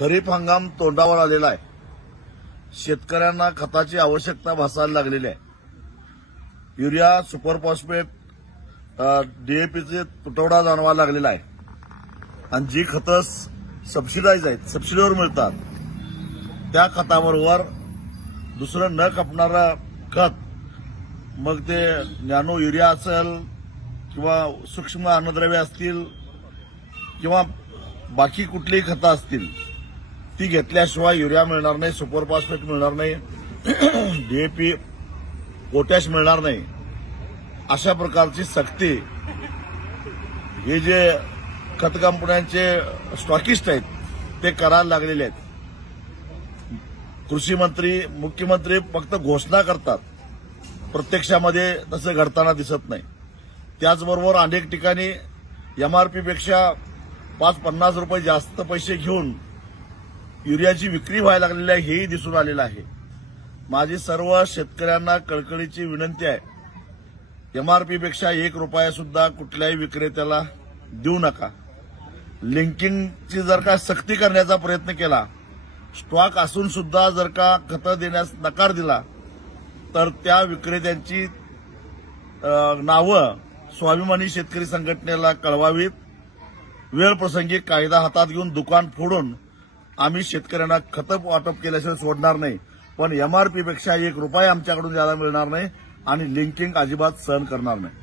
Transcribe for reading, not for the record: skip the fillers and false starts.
खरीप हंगाम तोंडावर आलेला आहे. शेतकऱ्यांना खताची आवश्यकता भासायला लागलेली आहे. युरिया, सुपर फॉस्फेट, डीएपीचे तुटवडा जाणवायला लागलेला आहे. आणि जी खतं सबसिडाईज आहेत, सबसिडीवर मिळतात, त्या खताबरोबर दुसरं न खपणारं खत, मग ते नॅनो युरिया असेल किंवा सूक्ष्म अन्नद्रव्य असतील किंवा बाकी कुठलीही खतं असतील, ती घेतल्याशिवाय युरिया मिळणार नाही, सुपर फॉस्फेट मिळणार नाही, डीएपी, पोटॅश मिळणार नाही. अशा प्रकारची सक्ती हे जे खत कंपन्यांचे स्टॉकिस्ट आहेत ते करायला लागलेले आहेत. कृषी मंत्री, मुख्यमंत्री फक्त घोषणा करतात, प्रत्यक्षामध्ये तसं घडताना दिसत नाही. त्याचबरोबर अनेक ठिकाणी एमआरपीपेक्षा 5-50 रुपये जास्त पैसे घेऊन युरियाची विक्री व्हायला लागलेली आहे, हेही दिसून आलेलं आहे. माझी सर्व शेतकऱ्यांना कळकळीची विनंती आहे, एमआरपीपेक्षा 1 रुपया सुद्धा कुठल्याही विक्रेत्याला देऊ नका. लिंकिंगची जर का सक्ती करण्याचा प्रयत्न केला, स्टॉक असून सुद्धा जर का खतं देण्यास नकार दिला, तर त्या विक्रेत्यांची नावं स्वाभिमानी शेतकरी संघटनेला कळवावीत. वेळ प्रसंगी कायदा हातात घेऊन दुकान फोडून आम्ही शेतकऱ्यांना खतं वाटप केल्याशिवाय सोडणार नाही. पण एमआरपीपेक्षा 1 रुपया आमच्याकडून द्यायला मिळणार नाही आणि लिंकिंग अजिबात सहन करणार नाही.